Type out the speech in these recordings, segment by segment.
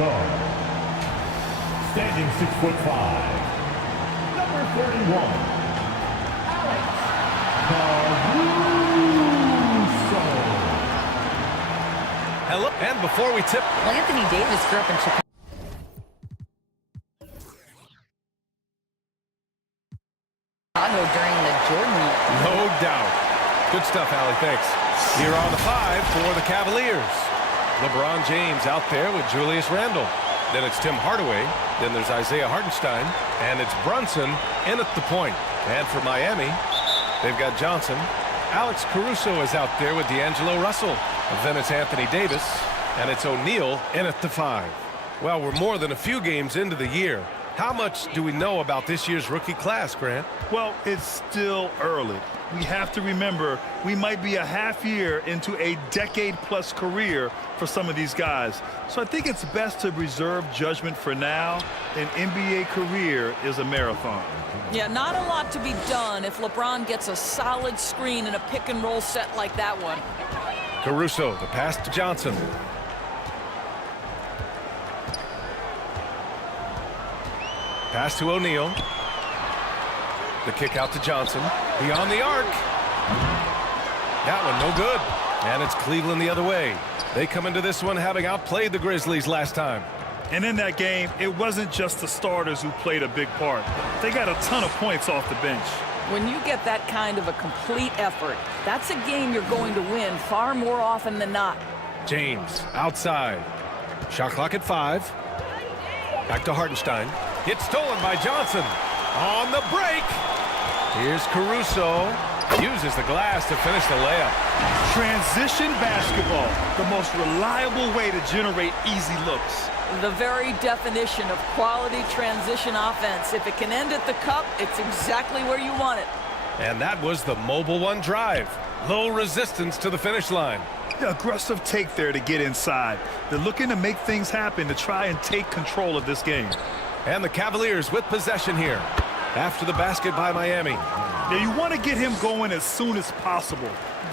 guard. Standing 6'5", number 31, Alex Caruso. Hello, and before we tip, Well, Anthony Davis grew up in Chicago. During the Jordan year. no doubt. Good stuff, Allie. Thanks. Here are the 5 for the Cavaliers. LeBron James out there with Julius Randle. Then it's Tim Hardaway. Then there's Isaiah Hartenstein. And it's Brunson in at the point. And for Miami, they've got Johnson. Alex Caruso is out there with D'Angelo Russell. Then it's Anthony Davis. And it's O'Neal in at the 5. Well, we're more than a few games into the year. How much do we know about this year's rookie class, Grant? Well, it's still early. We have to remember we might be a half year into a decade-plus career for some of these guys. So I think it's best to reserve judgment for now. An NBA career is a marathon. Yeah, not a lot to be done if LeBron gets a solid screen in a pick-and-roll set like that one. Caruso, the pass to Johnson. Pass to O'Neal. The kick out to Johnson. Beyond the arc. That one no good. And it's Cleveland the other way. They come into this one having outplayed the Grizzlies last time. And in that game, it wasn't just the starters who played a big part. They got a ton of points off the bench. When you get that kind of a complete effort, that's a game you're going to win far more often than not. James outside. Shot clock at 5. Back to Hartenstein. Gets stolen by Johnson. On the break. Here's Caruso. Uses the glass to finish the layup. Transition basketball, the most reliable way to generate easy looks. The very definition of quality transition offense. If it can end at the cup, it's exactly where you want it. And that was the mobile one drive. Low resistance to the finish line. The aggressive take there to get inside. They're looking to make things happen to try and take control of this game. And the Cavaliers with possession here after the basket by Miami. Now you want to get him going as soon as possible.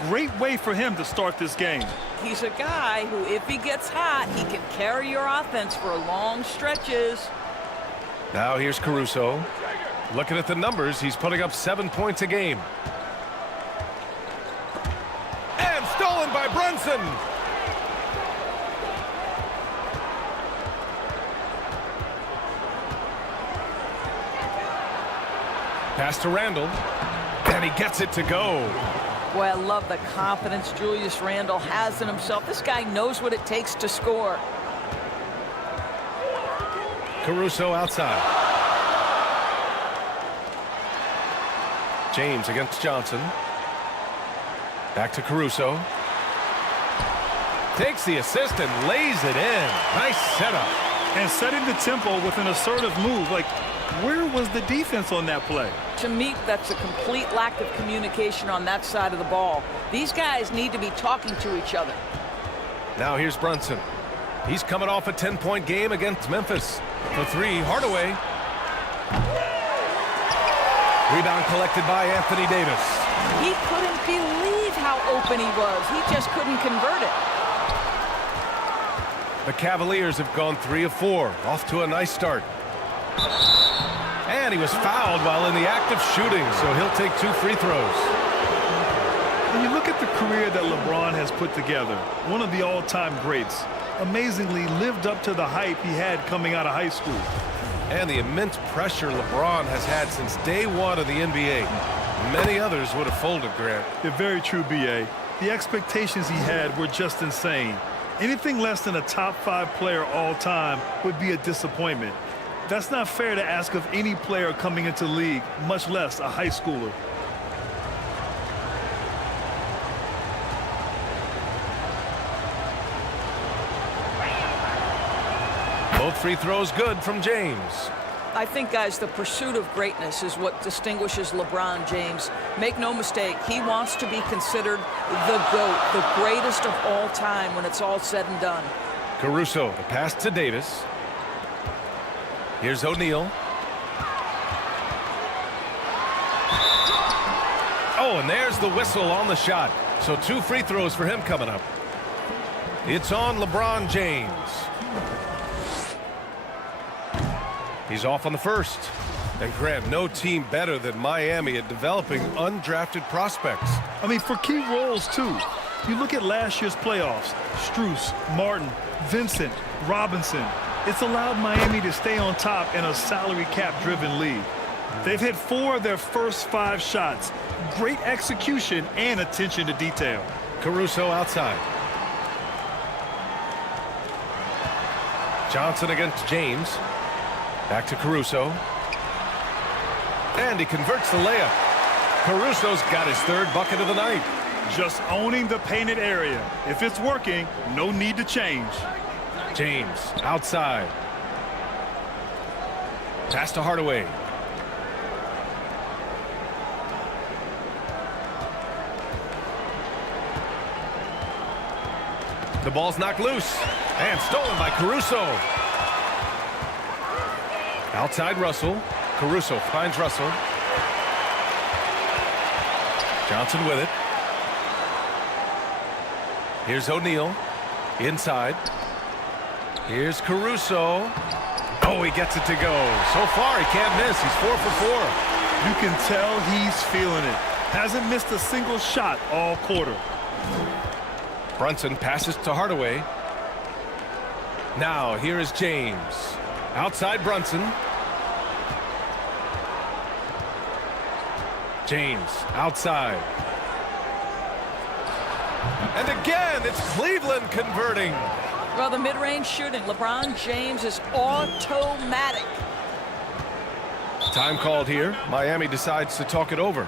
Great way for him to start this game. He's a guy who, if he gets hot, he can carry your offense for long stretches. Now here's Caruso. Looking at the numbers, he's putting up 7 points a game. And stolen by Brunson. Pass to Randle. And he gets it to go. Boy, I love the confidence Julius Randle has in himself. This guy knows what it takes to score. Caruso outside. James against Johnson. Back to Caruso. Takes the assist and lays it in. Nice setup. And setting the tempo with an assertive move. Like, where was the defense on that play? To me, that's a complete lack of communication on that side of the ball. These guys need to be talking to each other. Now here's Brunson. He's coming off a 10-point game against Memphis. For 3, Hardaway. Rebound collected by Anthony Davis. He couldn't believe how open he was. He just couldn't convert it. The Cavaliers have gone 3 of 4. Off to a nice start. And he was fouled while in the act of shooting, so he'll take 2 free throws. When you look at the career that LeBron has put together, one of the all-time greats, amazingly lived up to the hype he had coming out of high school. And the immense pressure LeBron has had since day 1 of the NBA. Many others would have folded, Grant. They're very true, B.A. The expectations he had were just insane. Anything less than a top 5 player all time would be a disappointment. That's not fair to ask of any player coming into the league, much less a high schooler. Both free throws good from James. I think, guys, the pursuit of greatness is what distinguishes LeBron James. Make no mistake, he wants to be considered the GOAT, the greatest of all time when it's all said and done. Caruso, the pass to Davis. Here's O'Neal. Oh, and there's the whistle on the shot. So 2 free throws for him coming up. It's on LeBron James. He's off on the first. And Grant, no team better than Miami at developing undrafted prospects. I mean, for key roles, too. You look at last year's playoffs, Strus, Martin, Vincent, Robinson. It's allowed Miami to stay on top in a salary cap-driven league. They've hit 4 of their first 5 shots. Great execution and attention to detail. Caruso outside. Johnson against James. Back to Caruso. And he converts the layup. Caruso's got his 3rd bucket of the night. Just owning the painted area. If it's working, no need to change. James outside. Pass to Hardaway. The ball's knocked loose and stolen by Caruso. Outside Russell. Caruso finds Russell. Johnson with it. Here's O'Neal. Inside. Here's Caruso. Oh, he gets it to go. So far, he can't miss. He's 4 for 4. You can tell he's feeling it. Hasn't missed a single shot all quarter. Brunson passes to Hardaway. Now, here is James. Outside Brunson. James outside. And again, it's Cleveland converting. Well, the mid-range shooting, LeBron James is automatic. Time called here. Miami decides to talk it over.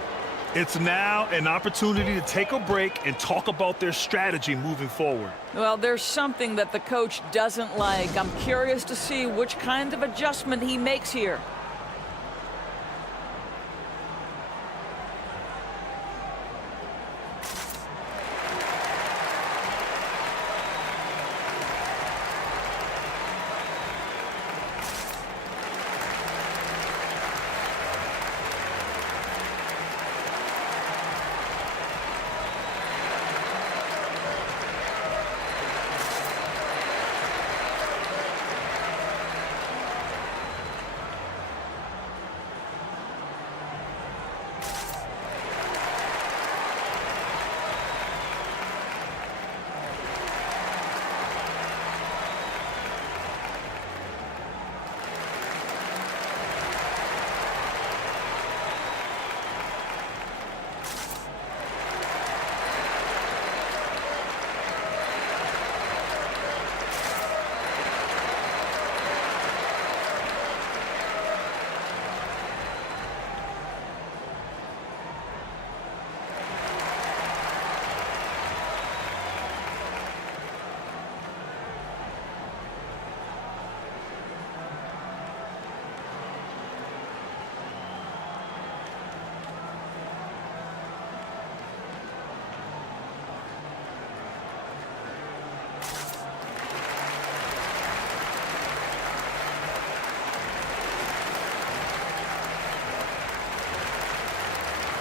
It's now an opportunity to take a break and talk about their strategy moving forward. Well, there's something that the coach doesn't like. I'm curious to see which kind of adjustment he makes here.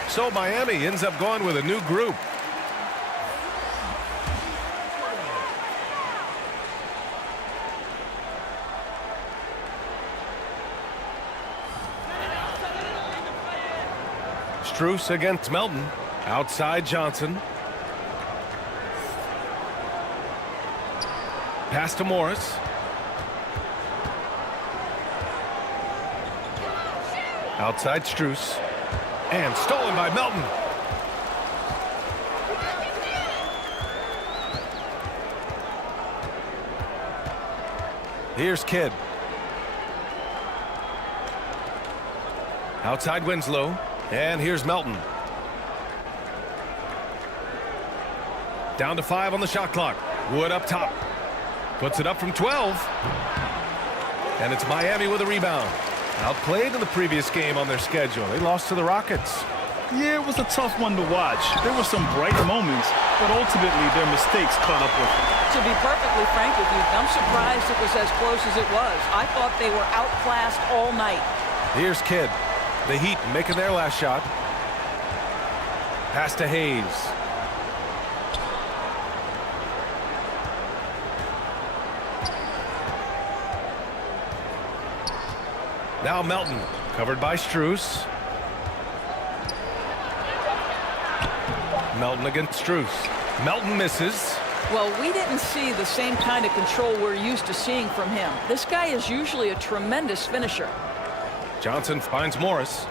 So Miami ends up going with a new group. Strus against Melton. Outside Johnson. Pass to Morris. Outside Strus. And stolen by Melton. Here's Kidd. Outside Winslow. And here's Melton. Down to 5 on the shot clock. Wood up top. Puts it up from 12. And it's Miami with a rebound. Outplayed in the previous game on their schedule. They lost to the Rockets. Yeah, it was a tough one to watch. There were some bright moments, but ultimately their mistakes caught up with them. To be perfectly frank with you, I'm surprised it was as close as it was. I thought they were outclassed all night. Here's Kidd. The Heat making their last shot. Pass to Hayes. Now Melton, covered by Strus. Melton against Strus. Melton misses. Well, we didn't see the same kind of control we're used to seeing from him. This guy is usually a tremendous finisher. Johnson finds Morris.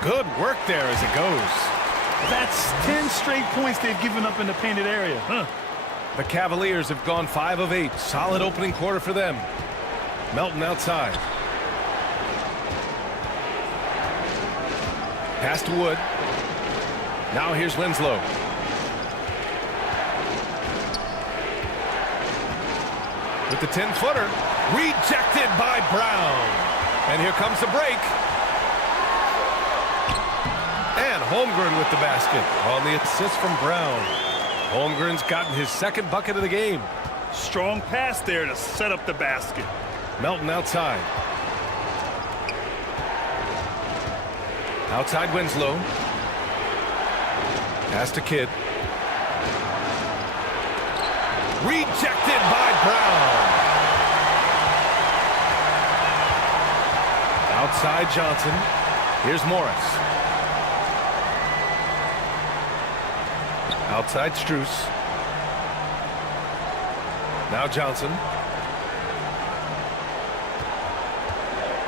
Good work there as it goes. That's 10 straight points they've given up in the painted area. The Cavaliers have gone 5 of 8. Solid opening quarter for them. Melton outside. Pass to Wood. Now here's Winslow. With the 10-footer. Rejected by Brown. And here comes the break. And Holmgren with the basket on the assist from Brown. Holmgren's gotten his second bucket of the game. Strong pass there to set up the basket. Melton outside. Outside Winslow. Pass to Kidd. Rejected by Brown. Outside Johnson. Here's Morris. Outside Strus. Now Johnson.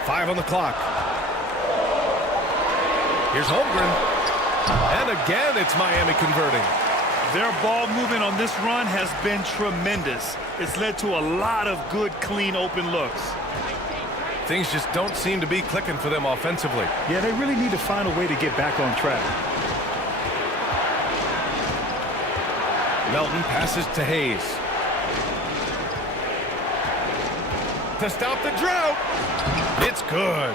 5 on the clock. Here's Holmgren. And again, it's Miami converting. Their ball movement on this run has been tremendous. It's led to a lot of good, clean, open looks. Things just don't seem to be clicking for them offensively. Yeah, they really need to find a way to get back on track. Melton passes to Hayes. To stop the drought. It's good.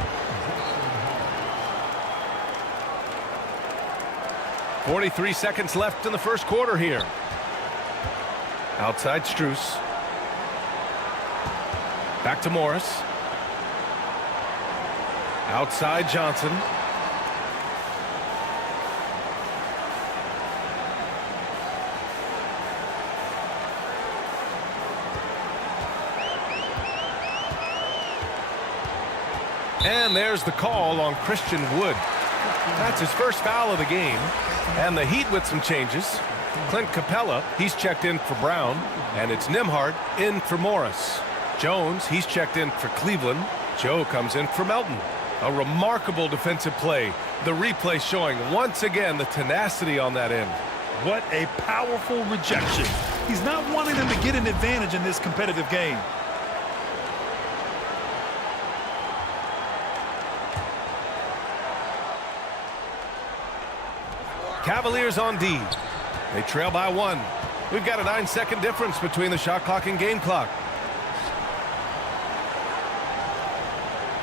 43 seconds left in the first quarter here. Outside Strus. Back to Morris. Outside Johnson. And there's the call on Christian Wood. That's his first foul of the game. And the Heat with some changes. Clint Capella, he's checked in for Brown. And it's Nembhard in for Morris. Jones, he's checked in for Cleveland. Joe comes in for Melton. A remarkable defensive play. The replay showing once again the tenacity on that end. What a powerful rejection. He's not wanting them to get an advantage in this competitive game. Cavaliers on D. They trail by 1. We've got a 9-second difference between the shot clock and game clock.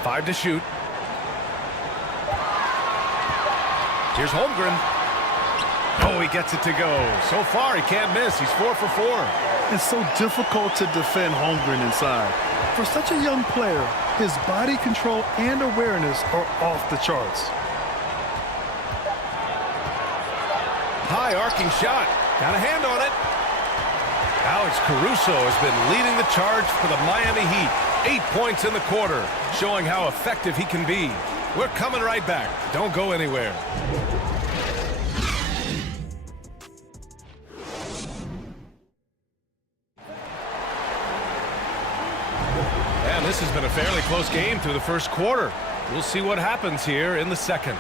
5 to shoot. Here's Holmgren. Oh, he gets it to go. So far, he can't miss. He's 4 for 4. It's so difficult to defend Holmgren inside. For such a young player, his body control and awareness are off the charts. High arcing shot. Got a hand on it. Alex Caruso has been leading the charge for the Miami Heat. 8 points in the quarter, showing how effective he can be. We're coming right back. Don't go anywhere. And this has been a fairly close game through the first quarter. We'll see what happens here in the second.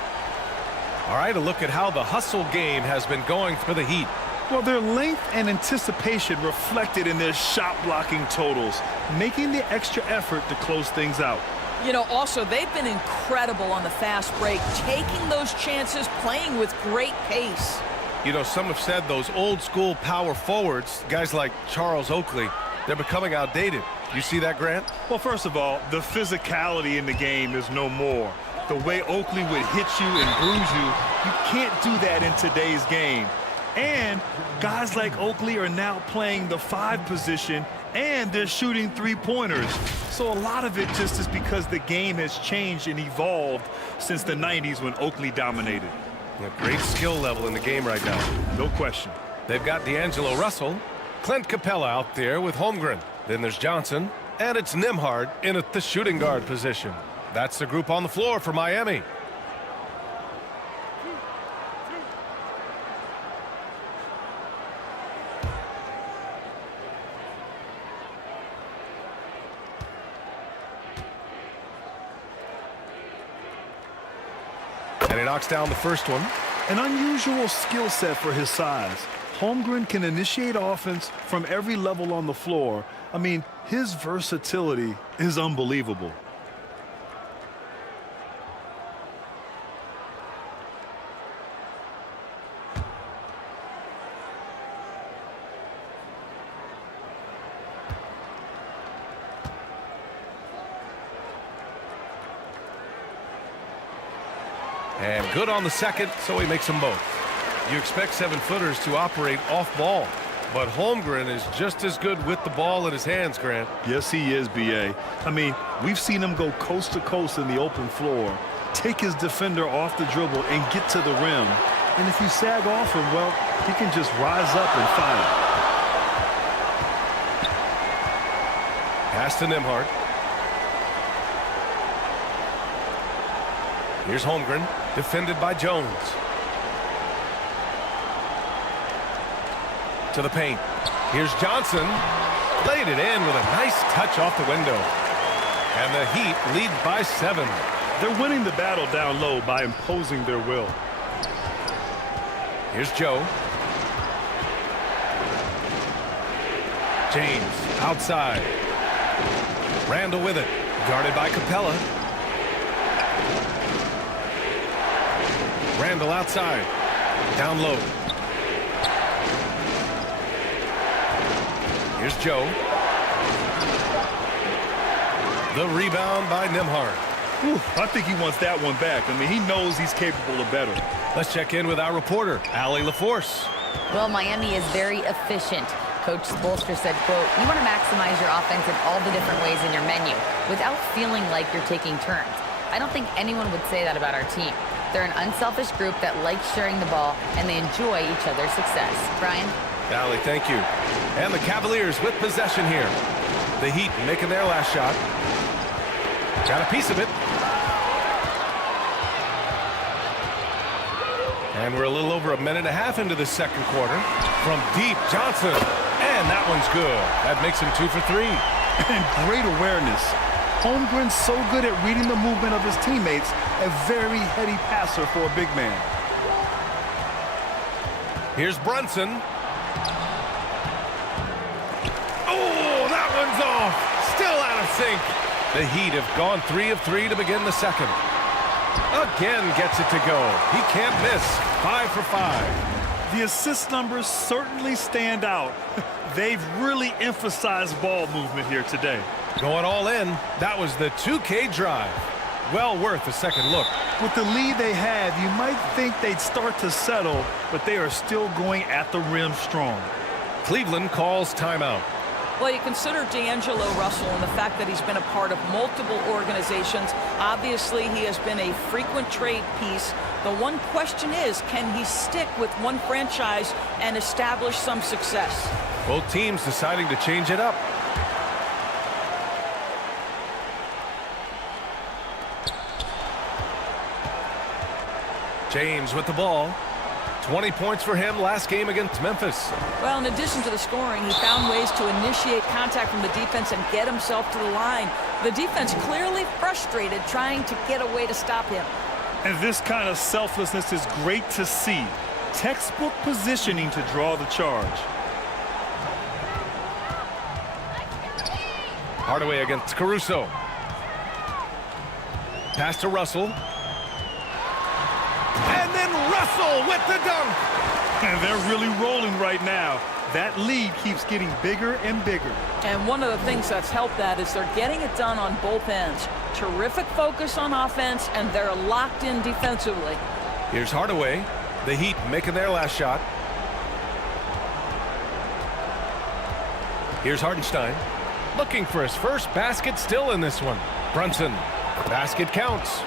All right, a look at how the hustle game has been going for the Heat. Well, their length and anticipation reflected in their shot blocking totals, making the extra effort to close things out. You know, also, they've been incredible on the fast break, taking those chances, playing with great pace. You know, some have said those old school power forwards, guys like Charles Oakley, they're becoming outdated. You see that, Grant? Well, first of all, the physicality in the game is no more. The way Oakley would hit you and bruise you can't do that in today's game. And guys like Oakley are now playing the 5 position, and they're shooting 3-pointers. So a lot of it just is because the game has changed and evolved since the 90s when Oakley dominated. A great skill level in the game right now. No question. They've got D'Angelo Russell. Clint Capella out there with Holmgren. Then there's Johnson. And it's Nembhard in at the shooting guard position. That's the group on the floor for Miami. And he knocks down the first one. An unusual skill set for his size. Holmgren can initiate offense from every level on the floor. I mean, his versatility is unbelievable. And good on the second, so he makes them both. You expect 7-footers to operate off ball, but Holmgren is just as good with the ball in his hands, Grant. Yes, he is, B.A. I mean, we've seen him go coast to coast in the open floor, take his defender off the dribble and get to the rim. And if you sag off him, well, he can just rise up and fire. Pass to Nembhard. Here's Holmgren, defended by Jones. To the paint. Here's Johnson. Laid it in with a nice touch off the window. And the Heat lead by 7. They're winning the battle down low by imposing their will. Here's Joe. James outside. Randall with it. Guarded by Capella. Randall outside. Down low. Here's Joe. The rebound by Nembhard. Whew, I think he wants that one back. I mean, he knows he's capable of better. Let's check in with our reporter, Allie LaForce. Well, Miami is very efficient. Coach Spoelstra said, quote, "You want to maximize your offense in all the different ways in your menu without feeling like you're taking turns." I don't think anyone would say that about our team. They're an unselfish group that likes sharing the ball, and they enjoy each other's success. Brian? Allie, thank you. And the Cavaliers with possession here. The Heat making their last shot. Got a piece of it. And we're a little over a minute and a half into the second quarter. From deep, Johnson. And that one's good. That makes him 2 for 3. And great awareness. Holmgren's so good at reading the movement of his teammates. A very heady passer for a big man. Here's Brunson. Oh, that one's off. Still out of sync. The Heat have gone 3 of 3 to begin the second. Again gets it to go. He can't miss. 5 for 5. The assist numbers certainly stand out. They've really emphasized ball movement here today. Going all in. That was the 2K drive. Well worth a second look. With the lead they have, you might think they'd start to settle, but they are still going at the rim strong. Cleveland calls timeout. Well, you consider D'Angelo Russell and the fact that he's been a part of multiple organizations. Obviously, he has been a frequent trade piece. The one question is, can he stick with one franchise and establish some success? Both teams deciding to change it up. James with the ball. 20 points for him last game against Memphis. Well, in addition to the scoring, he found ways to initiate contact from the defense and get himself to the line. The defense clearly frustrated trying to get a way to stop him. And this kind of selflessness is great to see. Textbook positioning to draw the charge. Hardaway against Caruso. Pass to Russell. And then Russell with the dunk. And they're really rolling right now. That lead keeps getting bigger and bigger. And one of the things that's helped that is they're getting it done on both ends. Terrific focus on offense, and they're locked in defensively. Here's Hardaway. The Heat making their last shot. Here's Hartenstein. Looking for his first basket, still in this one. Brunson. Basket counts.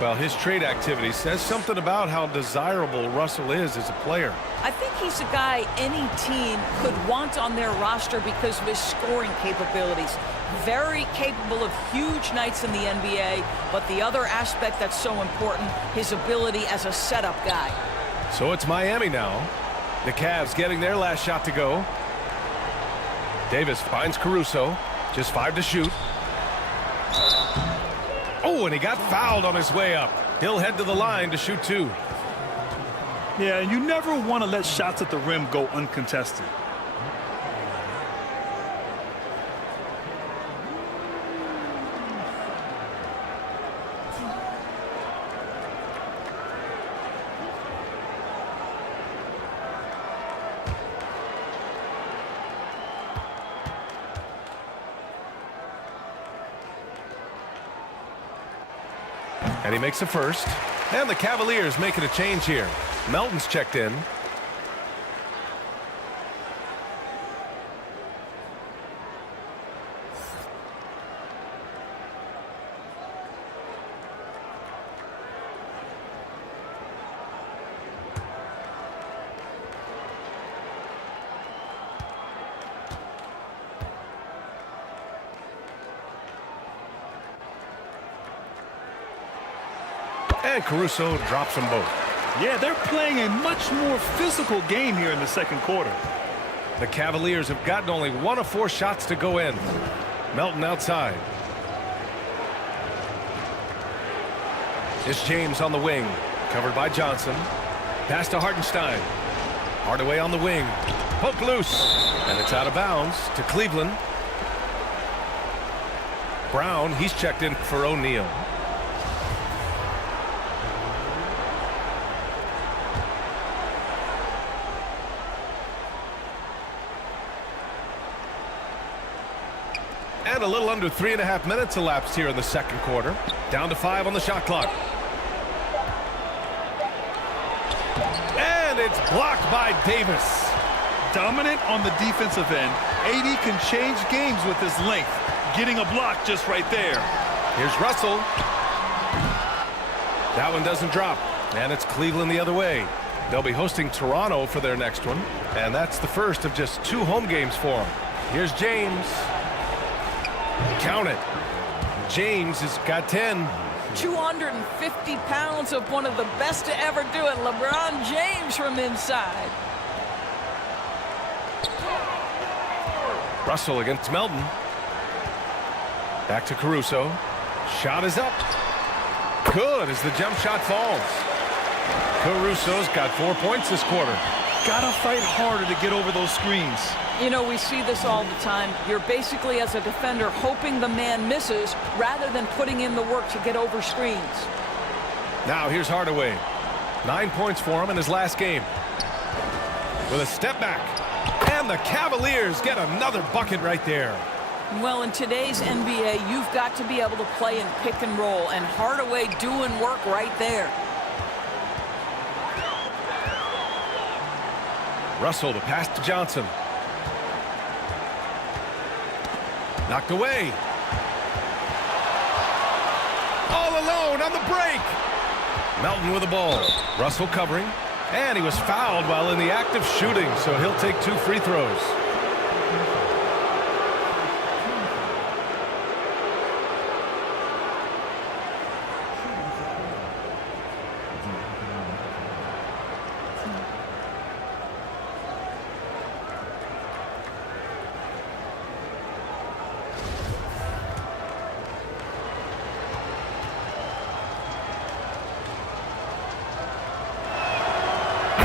Well, his trade activity says something about how desirable Russell is as a player. I think he's a guy any team could want on their roster because of his scoring capabilities. Very capable of huge nights in the NBA, but the other aspect that's so important, his ability as a setup guy. So it's Miami now. The Cavs getting their last shot to go. Davis finds Caruso. Just 5 to shoot. Oh, and he got fouled on his way up. He'll head to the line to shoot 2. Yeah, and you never want to let shots at the rim go uncontested. And he makes the first. And the Cavaliers making a change here. Melton's checked in. And Caruso drops them both. Yeah, they're playing a much more physical game here in the second quarter. The Cavaliers have gotten only 1 of 4 shots to go in. Melton outside. It's James on the wing. Covered by Johnson. Pass to Hartenstein. Hardaway on the wing. Poke loose. And it's out of bounds to Cleveland. Brown, he's checked in for O'Neal. And a little under 3.5 minutes elapsed here in the second quarter. Down to 5 on the shot clock. And it's blocked by Davis. Dominant on the defensive end. AD can change games with his length. Getting a block just right there. Here's Russell. That one doesn't drop. And it's Cleveland the other way. They'll be hosting Toronto for their next one. And that's the first of just 2 home games for them. Here's James. Count it. James has got 10. 250 pounds of one of the best to ever do it, LeBron James from inside. Russell against Melton. Back to Caruso. Shot is up. Good as the jump shot falls. Caruso's got 4 points this quarter. Gotta fight harder to get over those screens. You know, we see this all the time. You're basically, as a defender, hoping the man misses rather than putting in the work to get over screens. Now here's Hardaway. 9 points for him in his last game. With a step back. And the Cavaliers get another bucket right there. Well, in today's NBA, you've got to be able to play in pick and roll, and Hardaway doing work right there. Russell, the pass to Johnson. Knocked away. All alone on the break. Melton with the ball. Russell covering. And he was fouled while in the act of shooting, so he'll take 2 free throws.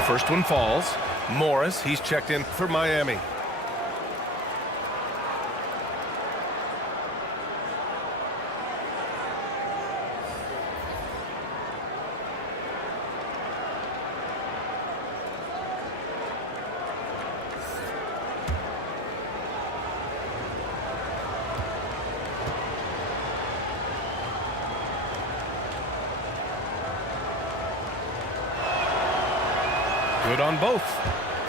First one falls. Morris, he's checked in for Miami. Good on both.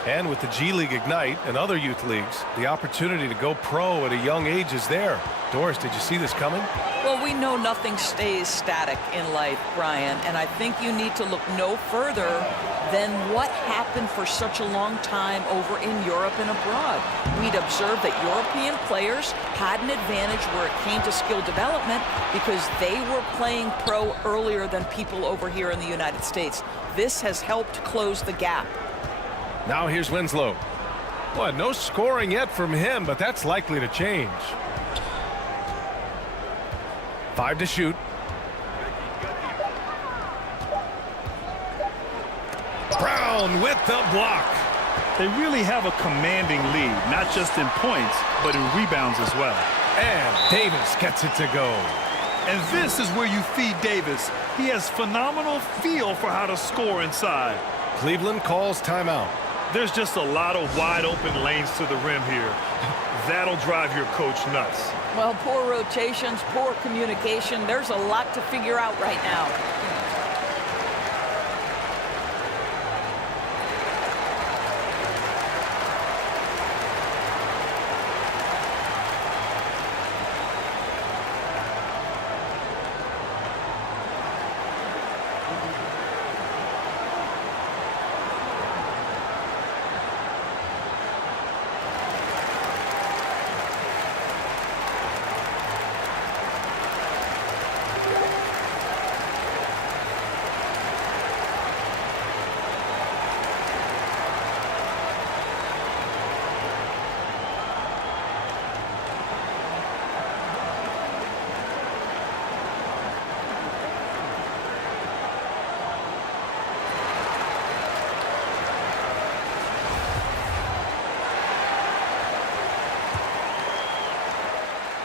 And with the G League Ignite and other youth leagues, the opportunity to go pro at a young age is there. Doris, did you see this coming? Well, we know nothing stays static in life, Brian, and I think you need to look no further than what happened for such a long time over in Europe and abroad. We'd observed that European players had an advantage where it came to skill development because they were playing pro earlier than people over here in the United States. This has helped close the gap. Now here's Winslow. Well, no scoring yet from him, but that's likely to change. 5 to shoot. Brown with the block. They really have a commanding lead, not just in points, but in rebounds as well. And Davis gets it to go. And this is where you feed Davis. He has phenomenal feel for how to score inside. Cleveland calls timeout. There's just a lot of wide open lanes to the rim here. That'll drive your coach nuts. Well, poor rotations, poor communication. There's a lot to figure out right now.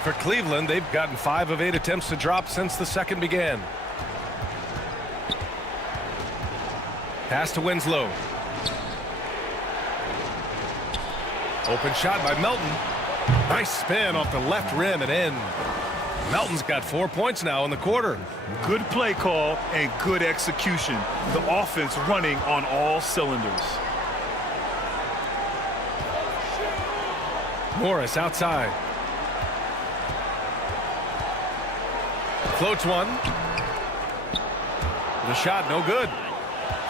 For Cleveland, they've gotten 5 of 8 attempts to drop since the second began. Pass to Winslow. Open shot by Melton. Nice spin off the left rim and in. Melton's got 4 points now in the quarter. Good play call and good execution. The offense running on all cylinders. Morris outside. Floats one. The shot no good.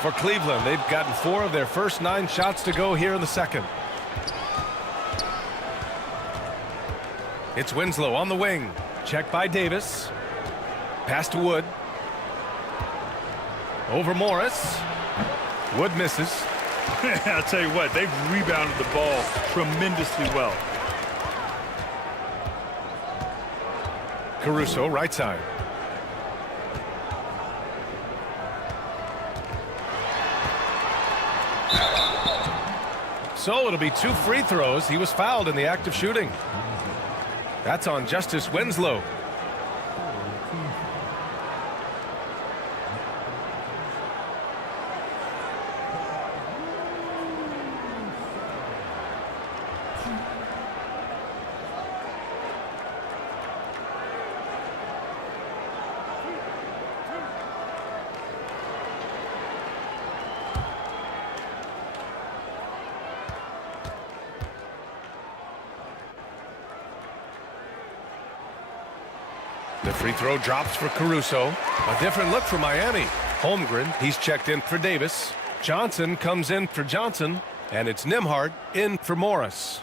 For Cleveland, they've gotten 4 of their first 9 shots to go here in the second. It's Winslow on the wing. Check by Davis. Pass to Wood. Over Morris. Wood misses. I'll tell you what, they've rebounded the ball tremendously well. Caruso, right side. So it'll be 2 free throws. He was fouled in the act of shooting. That's on Justice Winslow. The free throw drops for Caruso. A different look for Miami. Holmgren, he's checked in for Davis. Johnson comes in for Johnson. And it's Nembhard in for Morris.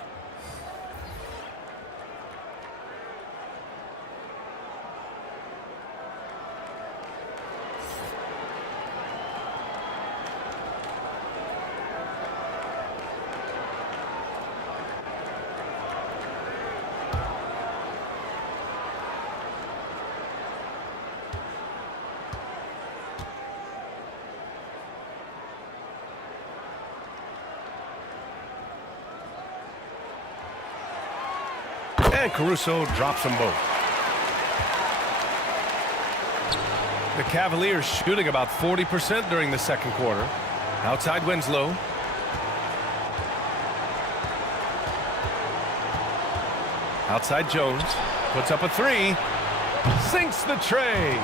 And Caruso drops them both. The Cavaliers shooting about 40% during the second quarter. Outside Winslow. Outside Jones. Puts up a 3. Sinks the tray.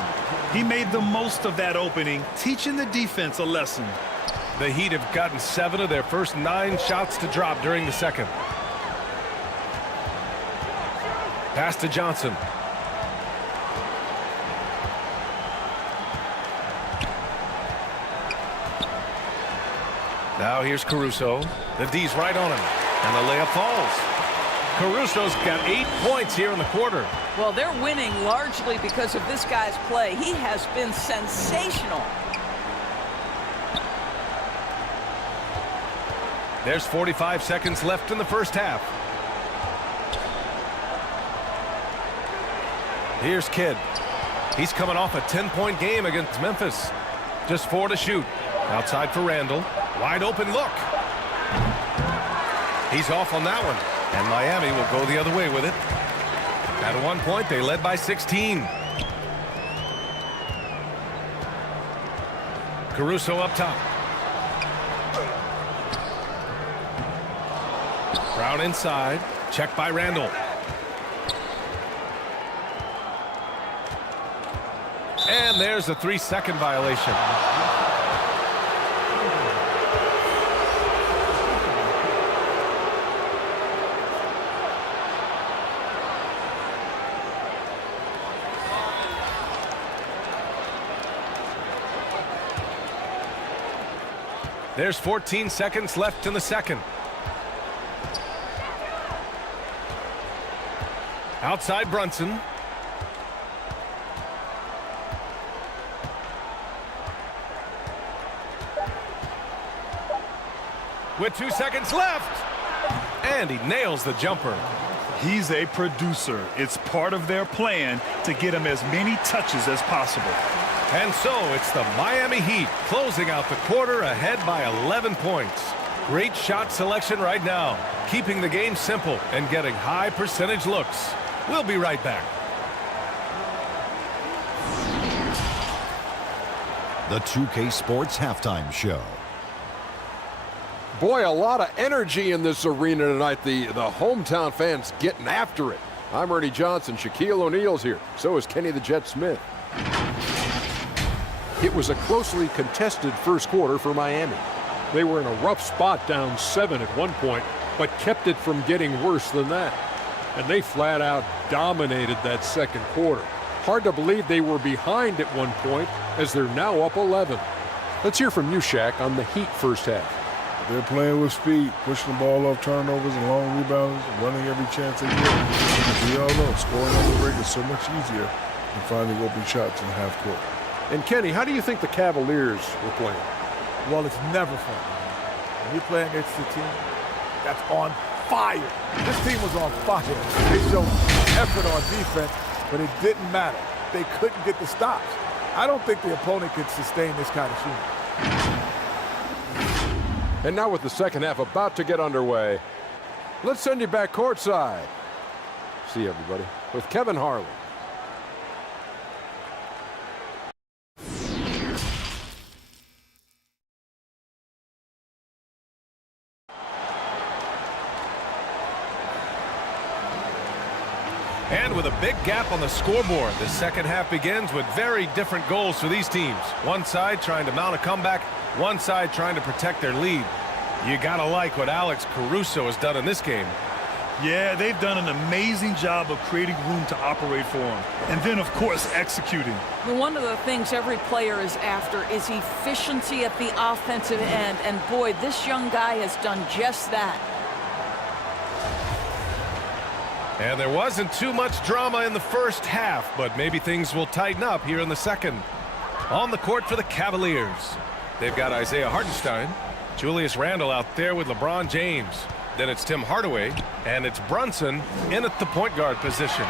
He made the most of that opening, teaching the defense a lesson. The Heat have gotten 7 of their first 9 shots to drop during the second. Pass to Johnson. Now here's Caruso. The D's right on him. And the layup falls. Caruso's got 8 points here in the quarter. Well, they're winning largely because of this guy's play. He has been sensational. There's 45 seconds left in the first half. Here's Kidd. He's coming off a 10-point game against Memphis. Just 4 to shoot. Outside for Randall. Wide open look. He's off on that one. And Miami will go the other way with it. At one point, they led by 16. Caruso up top. Brown inside. Checked by Randall. And there's a 3-second violation. There's 14 seconds left in the second. Outside Brunson. With 2 seconds left. And he nails the jumper. He's a producer. It's part of their plan to get him as many touches as possible. And so it's the Miami Heat closing out the quarter ahead by 11 points. Great shot selection right now, keeping the game simple and getting high percentage looks. We'll be right back. The 2K Sports Halftime Show. Boy, a lot of energy in this arena tonight. The hometown fans getting after it. I'm Ernie Johnson. Shaquille O'Neal's here. So is Kenny the Jet Smith. It was a closely contested first quarter for Miami. They were in a rough spot, down 7 at one point, but kept it from getting worse than that. And they flat out dominated that second quarter. Hard to believe they were behind at one point as they're now up 11. Let's hear from you, Shaq, on the Heat first half. They're playing with speed, pushing the ball off turnovers and long rebounds, running every chance they get. As we all know, scoring on the break is so much easier than finding open shots in the half court. And Kenny, how do you think the Cavaliers were playing? Well, it's never fun. When you're playing against a team that's on fire. This team was on fire. They showed effort on defense, but it didn't matter. They couldn't get the stops. I don't think the opponent could sustain this kind of shooting. And now with the second half about to get underway, let's send you back courtside. See everybody with Kevin Harlan. And with a big gap on the scoreboard, the second half begins with very different goals for these teams. One side trying to mount a comeback, one side trying to protect their lead. You gotta like what Alex Caruso has done in this game. Yeah, they've done an amazing job of creating room to operate for him. And then, of course, executing. One of the things every player is after is efficiency at the offensive end. And boy, this young guy has done just that. And there wasn't too much drama in the first half, but maybe things will tighten up here in the second. On the court for the Cavaliers, they've got Isaiah Hartenstein, Julius Randle out there with LeBron James. Then it's Tim Hardaway, and it's Brunson in at the point guard position.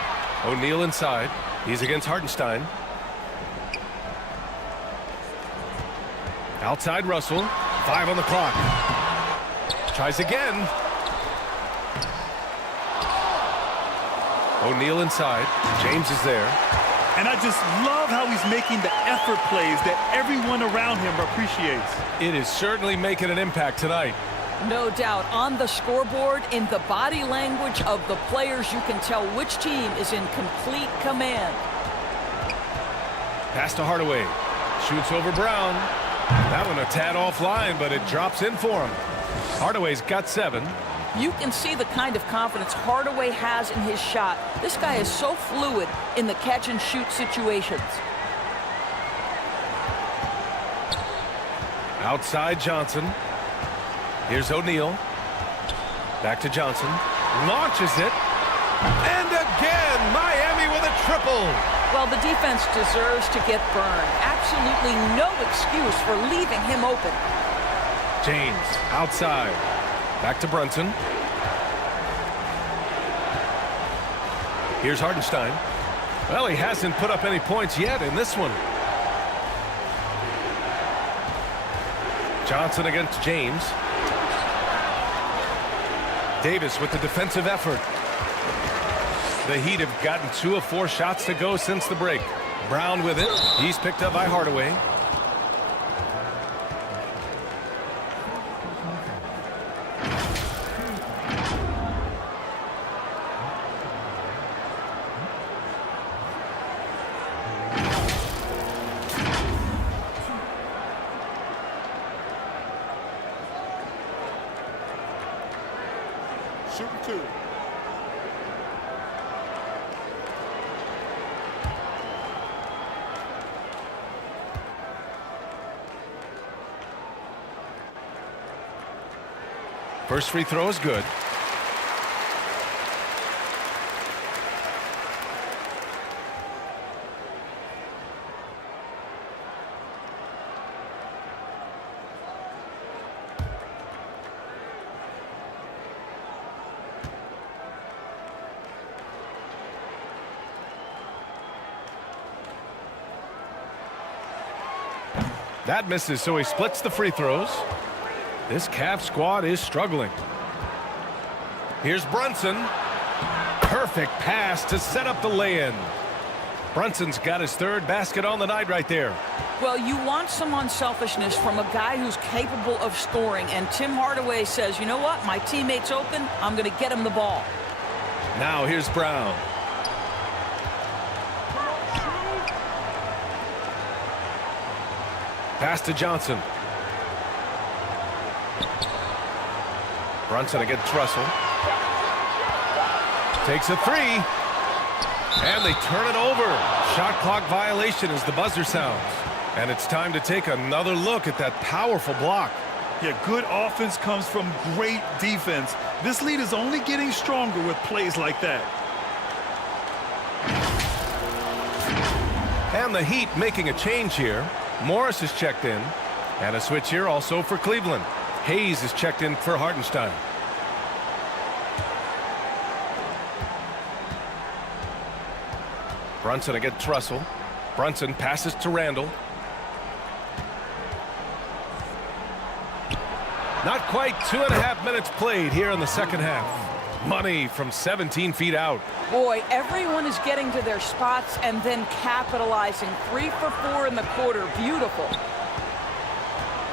O'Neal inside. He's against Hartenstein. Outside Russell. 5 on the clock. Tries again. O'Neal inside. James is there. And I just love how he's making the effort plays that everyone around him appreciates. It is certainly making an impact tonight. No doubt. On the scoreboard, in the body language of the players, you can tell which team is in complete command. Pass to Hardaway. Shoots over Brown. That one a tad offline, but it drops in for him. Hardaway's got 7. You can see the kind of confidence Hardaway has in his shot. This guy is so fluid in the catch-and-shoot situations. Outside Johnson. Here's O'Neal. Back to Johnson. Launches it. And again, Miami with a triple. Well, the defense deserves to get burned. Absolutely no excuse for leaving him open. James outside. Back to Brunson. Here's Hartenstein. Well, he hasn't put up any points yet in this one. Johnson against James. Davis with the defensive effort. The Heat have gotten 2 of 4 shots to go since the break. Brown with it. He's picked up by Hardaway. Shooting 2. First free throw is good. That misses, so he splits the free throws. This Cavs squad is struggling. Here's Brunson. Perfect pass to set up the lay-in. Brunson's got his 3rd basket on the night right there. Well, you want some unselfishness from a guy who's capable of scoring, and Tim Hardaway says, you know what, my teammate's open, I'm going to get him the ball. Now here's Brown. Pass to Johnson. Brunson against Russell. Takes a 3. And they turn it over. Shot clock violation as the buzzer sounds. And it's time to take another look at that powerful block. Yeah, good offense comes from great defense. This lead is only getting stronger with plays like that. And the Heat making a change here. Morris is checked in. And a switch here also for Cleveland. Hayes is checked in for Hartenstein. Brunson against Russell. Brunson passes to Randall. Not quite 2.5 minutes played here in the second half. Money from 17 feet out. Boy, everyone is getting to their spots and then capitalizing. 3 for 4 in the quarter. Beautiful.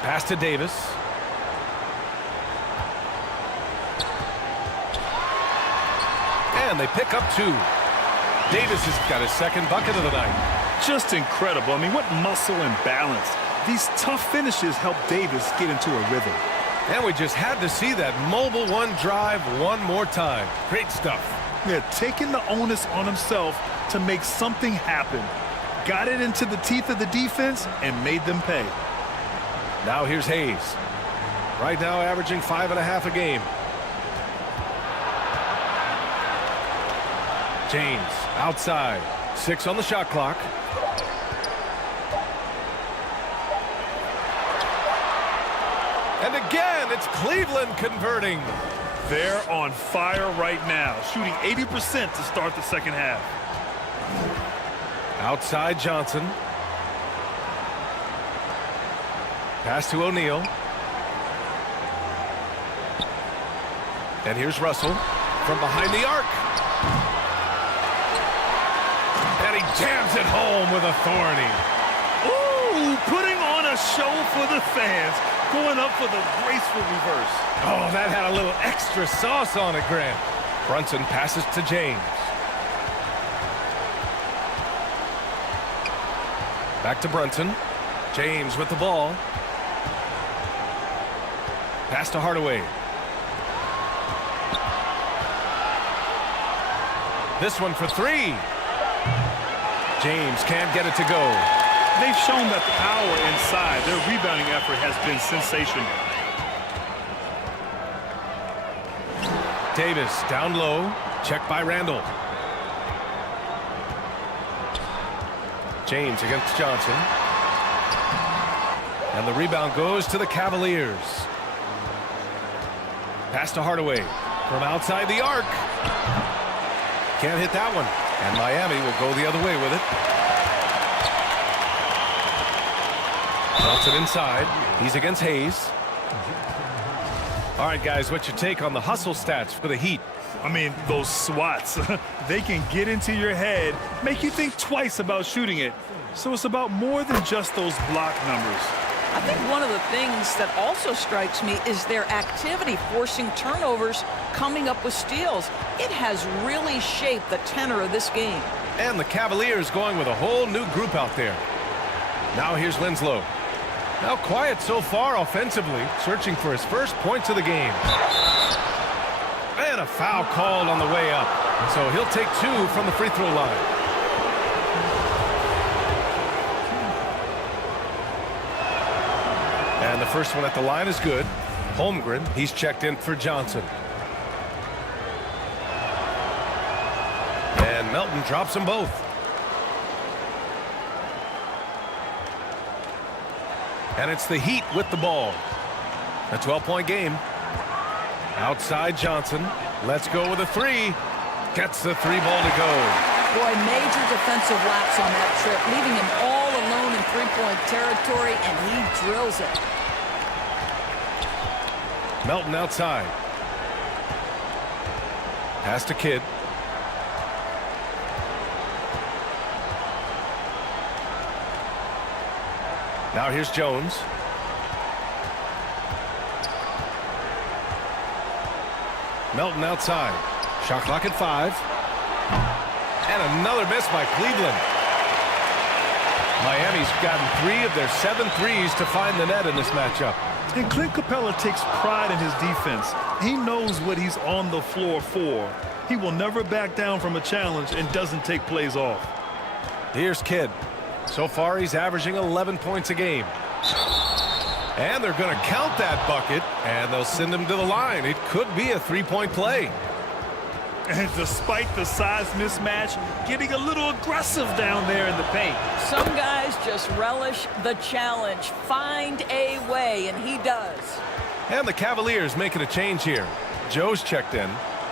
Pass to Davis. And they pick up 2. Davis has got his 2nd bucket of the night. Just incredible. I mean, what muscle and balance. These tough finishes help Davis get into a rhythm. And we just had to see that mobile 1 drive one more time. Great stuff. Yeah, taking the onus on himself to make something happen. Got it into the teeth of the defense and made them pay. Now here's Hayes. Right now averaging 5.5 a game. James outside. 6 on the shot clock. And again, it's Cleveland converting. They're on fire right now, shooting 80% to start the second half. Outside Johnson. Pass to O'Neal. And here's Russell from behind the arc. And he jams it home with authority. Ooh, putting on a show for the fans. Going up for the graceful reverse. Oh, that had a little extra sauce on it, Grant. Brunson passes to James. Back to Brunson. James with the ball. Pass to Hardaway. This one for three. James can't get it to go. They've shown that power inside. Their rebounding effort has been sensational. Davis down low. Checked by Randall. James against Johnson. And the rebound goes to the Cavaliers. Pass to Hardaway from outside the arc. Can't hit that one. And Miami will go the other way with it. Johnson inside. He's against Hayes. All right, guys, what's your take on the hustle stats for the Heat? I mean, those swats, they can get into your head, make you think twice about shooting it. So it's about more than just those block numbers. I think one of the things that also strikes me is their activity, forcing turnovers, coming up with steals. It has really shaped the tenor of this game. And the Cavaliers going with a whole new group out there. Now here's Winslow. Now quiet so far offensively, searching for his first points of the game. And a foul called on the way up. So he'll take two from the free throw line. And the first one at the line is good. Holmgren, he's checked in for Johnson. And Melton drops them both. And it's the Heat with the ball. A 12-point game. Outside Johnson. Let's go with a three. Gets the three ball to go. Boy, major defensive lapse on that trip, leaving him all alone in three-point territory, and he drills it. Melton outside. Pass to Kidd. Now here's Jones. Melton outside. Shot clock at 5. And another miss by Cleveland. Miami's gotten 3 of their 7 threes to find the net in this matchup. And Clint Capella takes pride in his defense. He knows what he's on the floor for. He will never back down from a challenge and doesn't take plays off. Here's Kidd. So far, he's averaging 11 points a game. And they're going to count that bucket, and they'll send him to the line. It could be a three-point play. And despite the size mismatch, getting a little aggressive down there in the paint. Some guys just relish the challenge. Find a way, and he does. And the Cavaliers making a change here. Joe's checked in.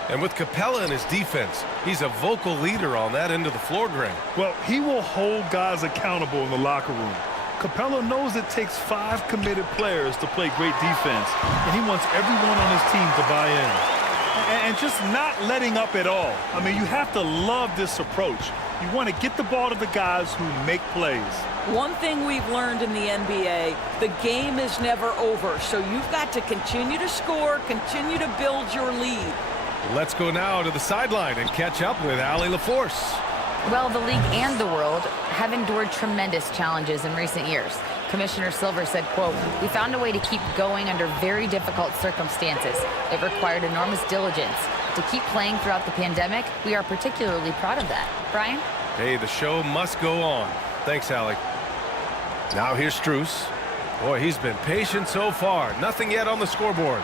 And with Capella in his defense, he's a vocal leader on that end of the floor, Greg. Well, he will hold guys accountable in the locker room. Capella knows it takes 5 committed players to play great defense, and he wants everyone on his team to buy in. And just not letting up at all. I mean, you have to love this approach. You want to get the ball to the guys who make plays. One thing we've learned in the NBA, the game is never over, so you've got to continue to score, continue to build your lead. Let's go now to the sideline and catch up with Allie LaForce. Well, the league and the world have endured tremendous challenges in recent years. Commissioner Silver said, quote, "We found a way to keep going under very difficult circumstances. It required enormous diligence. To keep playing throughout the pandemic, we are particularly proud of that." Brian? Hey, the show must go on. Thanks, Allie. Now here's Strus. Boy, he's been patient so far. Nothing yet on the scoreboard.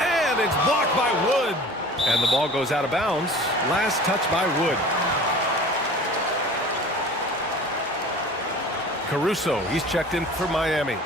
And it's blocked by Wood. And the ball goes out of bounds. Last touch by Wood. Caruso, he's checked in for Miami.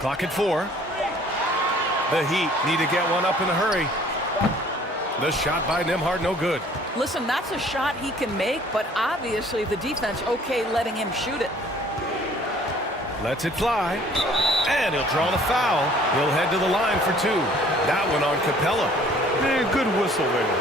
Clock at 4. The Heat need to get one up in a hurry. The shot by Nembhard, no good. Listen, that's a shot he can make, but obviously the defense okay letting him shoot it. Lets it fly. And he'll draw the foul. He'll head to the line for 2. That one on Capella. Man, good whistle there.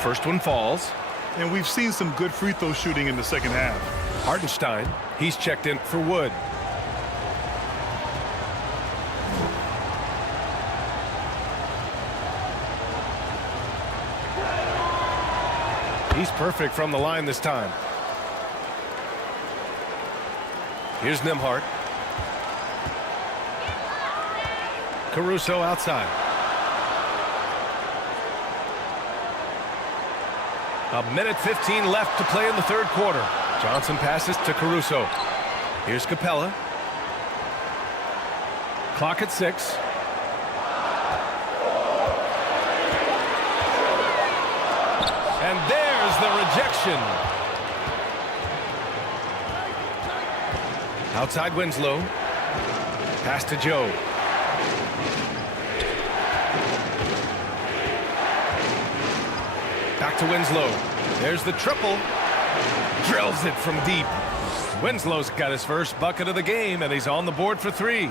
first one falls. And we've seen some good free throw shooting in the second half. Hartenstein, he's checked in for Wood. He's perfect from the line this time. Here's Nembhard. Caruso outside. A minute 15 left to play in the third quarter. Johnson passes to Caruso. Here's Capella. Clock at 6. And there's the rejection. Outside Winslow. Pass to Joe. Back to Winslow. There's the triple. Drills it from deep. Winslow's got his first bucket of the game, and he's on the board for 3.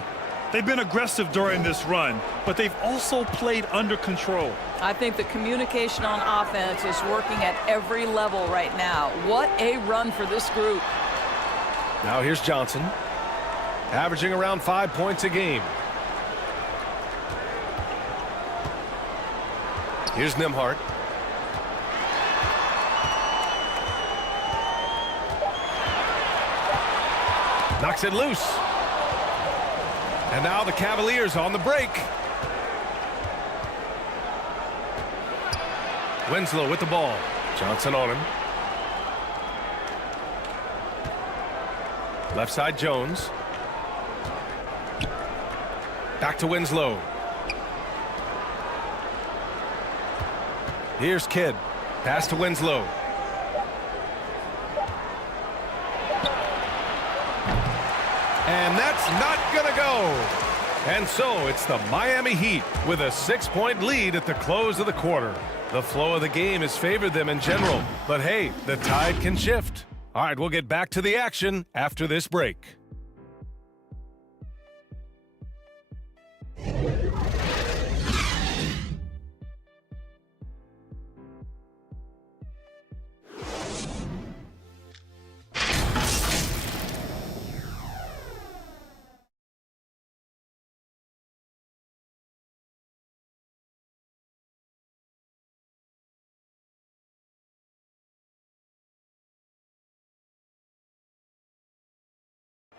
They've been aggressive during this run, but they've also played under control. I think the communication on offense is working at every level right now. What a run for this group. Now here's Johnson, averaging around 5 points a game. Here's Nembhard. Knocks it loose. And now the Cavaliers on the break. Winslow with the ball. Johnson on him. Left side Jones. Back to Winslow. Here's Kidd. Pass to Winslow. And that's not gonna go. And so it's the Miami Heat with a 6-point lead at the close of the quarter. The flow of the game has favored them in general, but hey, the tide can shift. All right, we'll get back to the action after this break.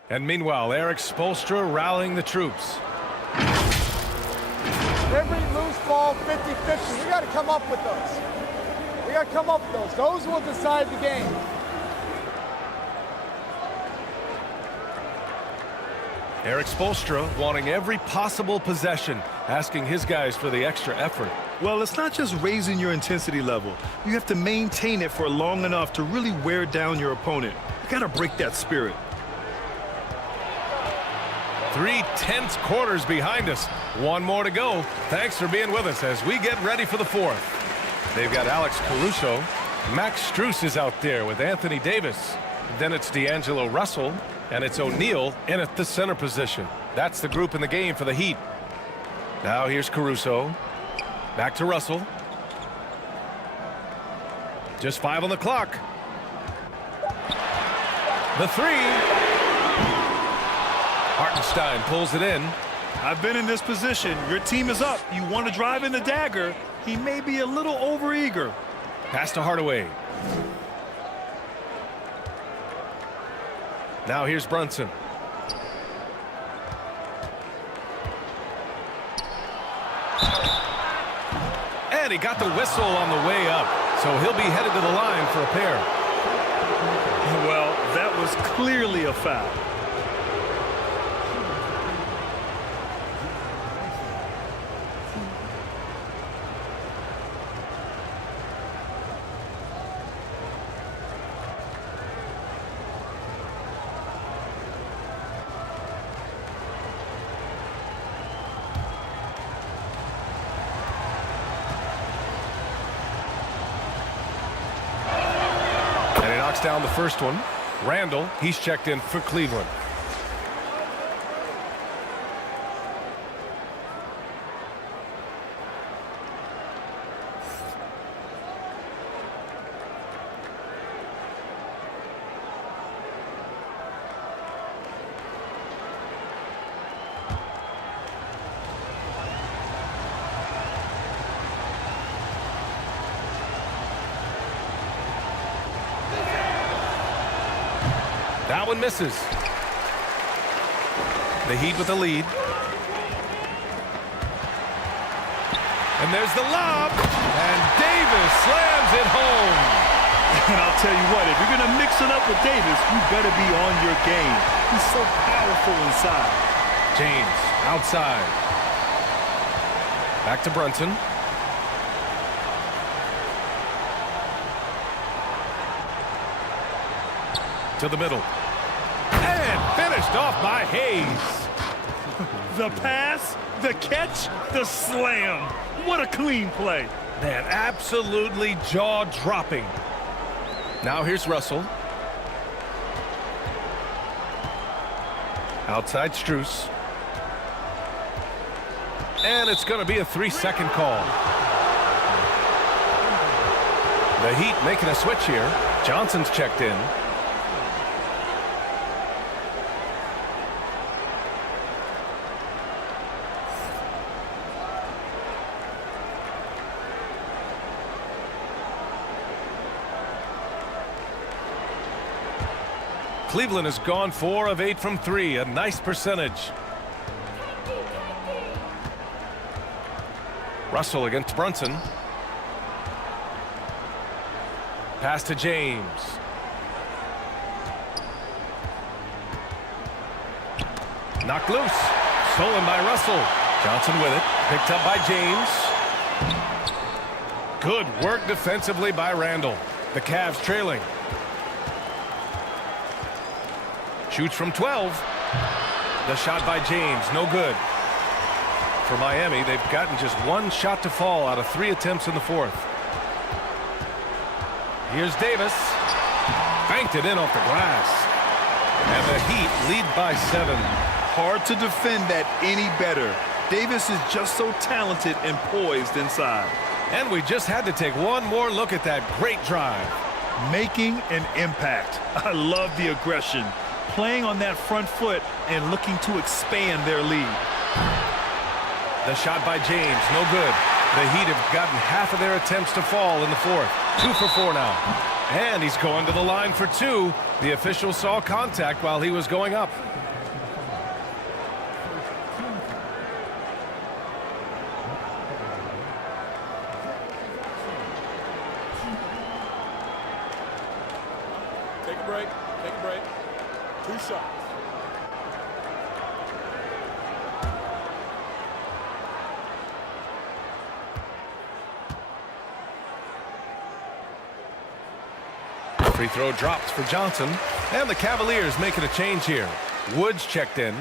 And meanwhile, Eric Spoelstra rallying the troops. Every loose ball, 50-50. We got to come up with those. We got to come up with those. Those will decide the game. Eric Spoelstra wanting every possible possession, asking his guys for the extra effort. Well, it's not just raising your intensity level. You have to maintain it for long enough to really wear down your opponent. You got to break that spirit. 3 tense quarters behind us. One more to go. Thanks for being with us as we get ready for the fourth. They've got Alex Caruso. Max Strus is out there with Anthony Davis. Then it's D'Angelo Russell, and it's O'Neal in at the center position. That's the group in the game for the Heat. Now here's Caruso. Back to Russell. Just 5 on the clock. The 3. Hartenstein pulls it in. I've been in this position. Your team is up. You want to drive in the dagger. He may be a little overeager. Pass to Hardaway. Now here's Brunson. And he got the whistle on the way up, so he'll be headed to the line for a pair. Well, that was clearly a foul. Down the first one. Randall, he's checked in for Cleveland. That one misses. The Heat with the lead. And there's the lob. And Davis slams it home. And I'll tell you what, if you're going to mix it up with Davis, you better be on your game. He's so powerful inside. James outside. Back to Brunson. To the middle. And finished off by Hayes. The pass, the catch, the slam. What a clean play. Man, absolutely jaw-dropping. Now here's Russell. Outside Strus. And it's going to be a 3-second call. The Heat making a switch here. Johnson's checked in. Cleveland has gone 4 of 8 from 3, a nice percentage. Russell against Brunson. Pass to James. Knocked loose. Stolen by Russell. Johnson with it. Picked up by James. Good work defensively by Randall. The Cavs trailing. Shoots from 12. The shot by James, no good. For Miami, they've gotten just 1 shot to fall out of 3 attempts in the fourth. Here's Davis. Banked it in off the glass. And the Heat lead by 7. Hard to defend that any better. Davis is just so talented and poised inside. And we just had to take one more look at that great drive. Making an impact. I love the aggression. Playing on that front foot and looking to expand their lead. The shot by James, no good. The Heat have gotten half of their attempts to fall in the fourth. 2 for 4 now. And he's going to the line for 2. The official saw contact while he was going up. Take a break. Take a break. 2 shots. Free throw drops for Johnson. And the Cavaliers making a change here. Woods checked in.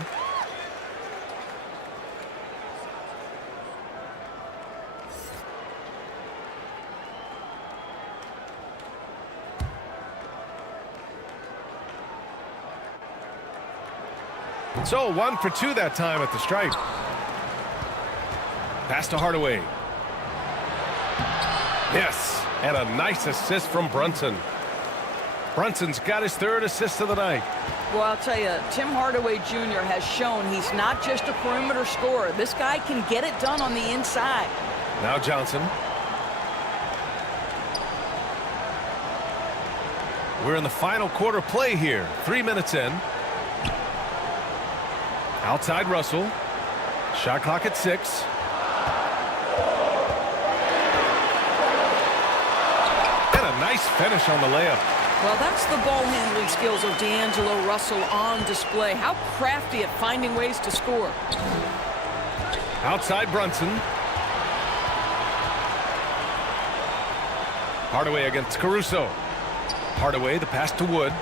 So 1 for 2 that time at the stripe. Pass to Hardaway. Yes, and a nice assist from Brunson. Brunson's got his 3rd assist of the night. Well, I'll tell you, Tim Hardaway Jr. has shown he's not just a perimeter scorer. This guy can get it done on the inside. Now Johnson. We're in the final quarter play here. 3 minutes in. Outside Russell. Shot clock at 6. And a nice finish on the layup. Well, that's the ball handling skills of D'Angelo Russell on display. How crafty at finding ways to score. Outside Brunson. Hardaway against Caruso. Hardaway, the pass to Wood.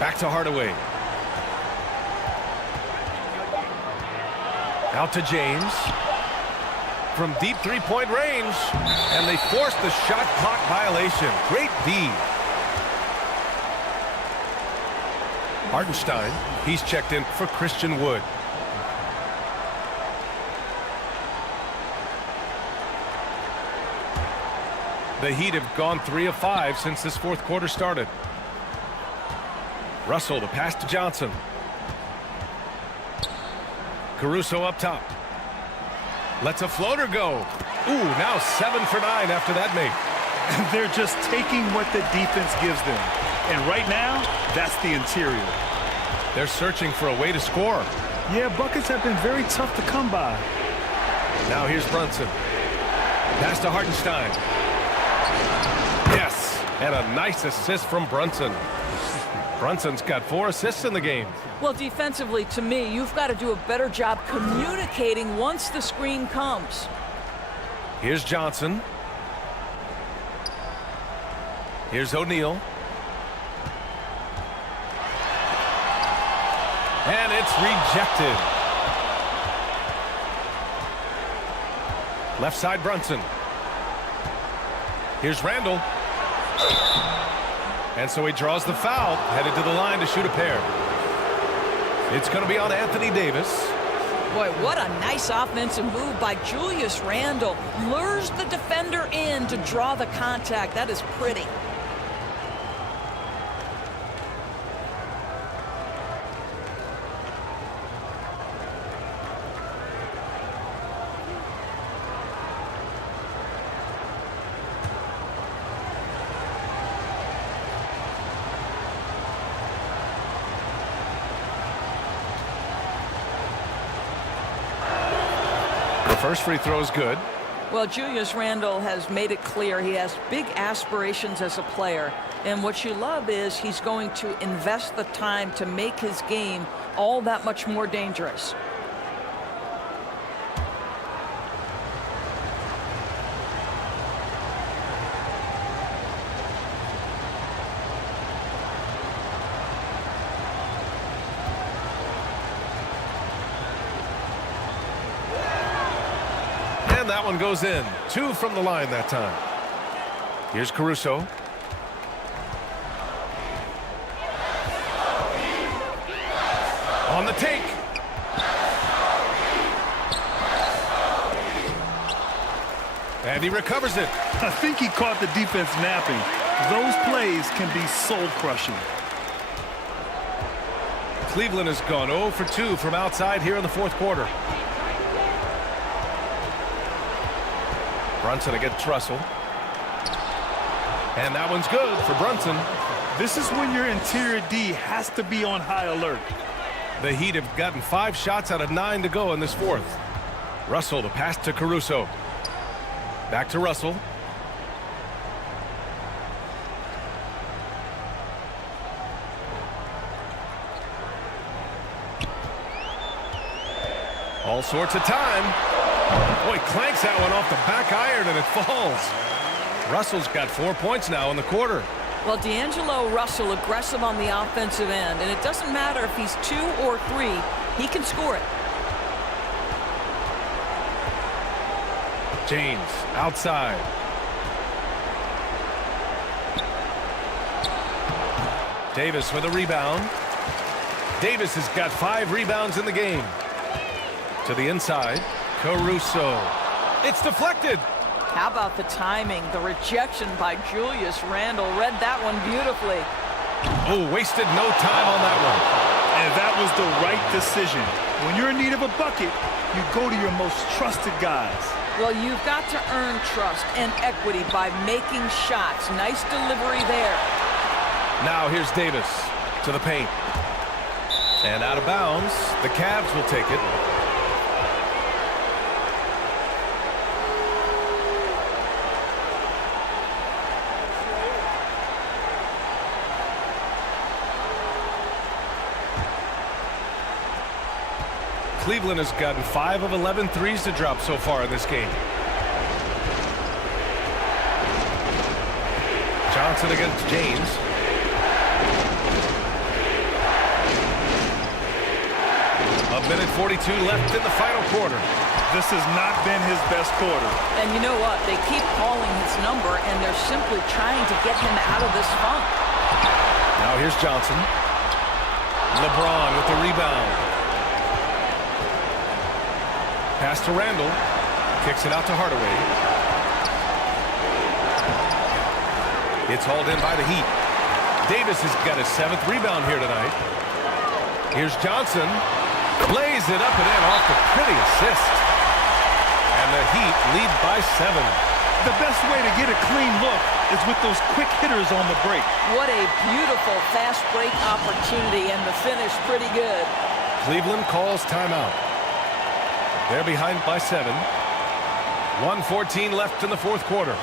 Back to Hardaway. Out to James. From deep three-point range. And they forced the shot clock violation. Great D. Hartenstein, he's checked in for Christian Wood. The Heat have gone 3 of 5 since this fourth quarter started. Russell, the pass to Johnson. Caruso up top. Lets a floater go. Ooh, now 7 for 9 after that make. They're just taking what the defense gives them. And right now, that's the interior. They're searching for a way to score. Yeah, buckets have been very tough to come by. Now here's Brunson. Pass to Hartenstein. Yes, and a nice assist from Brunson. Brunson's got 4 assists in the game. Well, defensively, to me, you've got to do a better job communicating once the screen comes. Here's Johnson. Here's O'Neal. And it's rejected. Left side Brunson. Here's Randall. And so he draws the foul, headed to the line to shoot a pair. It's going to be on Anthony Davis. Boy, what a nice offensive move by Julius Randle. Lures the defender in to draw the contact. That is pretty. First free throw is good. Well, Julius Randle has made it clear he has big aspirations as a player. And what you love is he's going to invest the time to make his game all that much more dangerous. And that one goes in. 2 from the line that time. Here's Caruso. On the take. And he recovers it. I think he caught the defense napping. Those plays can be soul-crushing. Cleveland has gone 0 for 2 from outside here in the 4th quarter. Brunson against Russell. And that one's good for Brunson. This is when your interior D has to be on high alert. The Heat have gotten 5 shots out of 9 to go in this 4th. Russell, the pass to Caruso. Back to Russell. All sorts of time. Boy, clanks that one off the back iron and it falls. Russell's got 4 points now in the quarter. Well, D'Angelo Russell aggressive on the offensive end, and it doesn't matter if he's 2 or 3, he can score it. James outside. Davis with a rebound. Davis has got 5 rebounds in the game. To the inside, Caruso. It's deflected. How about the timing? The rejection by Julius Randle. Read that one beautifully. Oh, wasted no time on that one. And that was the right decision. When you're in need of a bucket, you go to your most trusted guys. Well, you've got to earn trust and equity by making shots. Nice delivery there. Now here's Davis to the paint. And out of bounds. The Cavs will take it. Cleveland has gotten 5 of 11 threes to drop so far in this game. Johnson against James. A minute 42 left in the final quarter. This has not been his best quarter. And you know what? They keep calling his number, and they're simply trying to get him out of this funk. Now here's Johnson. LeBron with the rebound. Pass to Randall. Kicks it out to Hardaway. It's hauled in by the Heat. Davis has got his 7th rebound here tonight. Here's Johnson. Lays it up and in off the pretty assist. And the Heat lead by 7. The best way to get a clean look is with those quick hitters on the break. What a beautiful fast break opportunity, and the finish pretty good. Cleveland calls timeout. They're behind by 7. 1:14 left in the fourth quarter.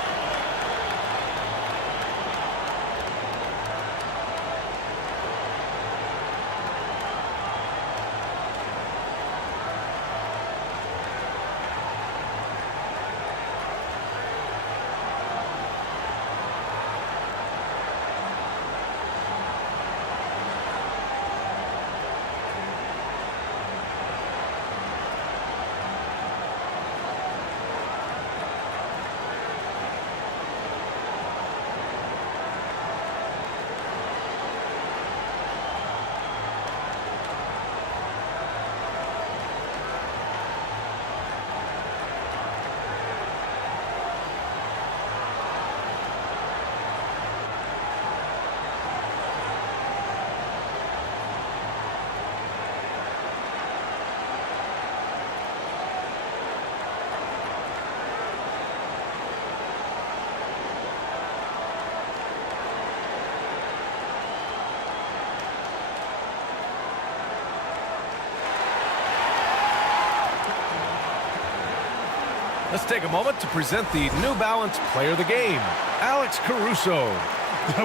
Let's take a moment to present the New Balance Player of the Game, Alex Caruso.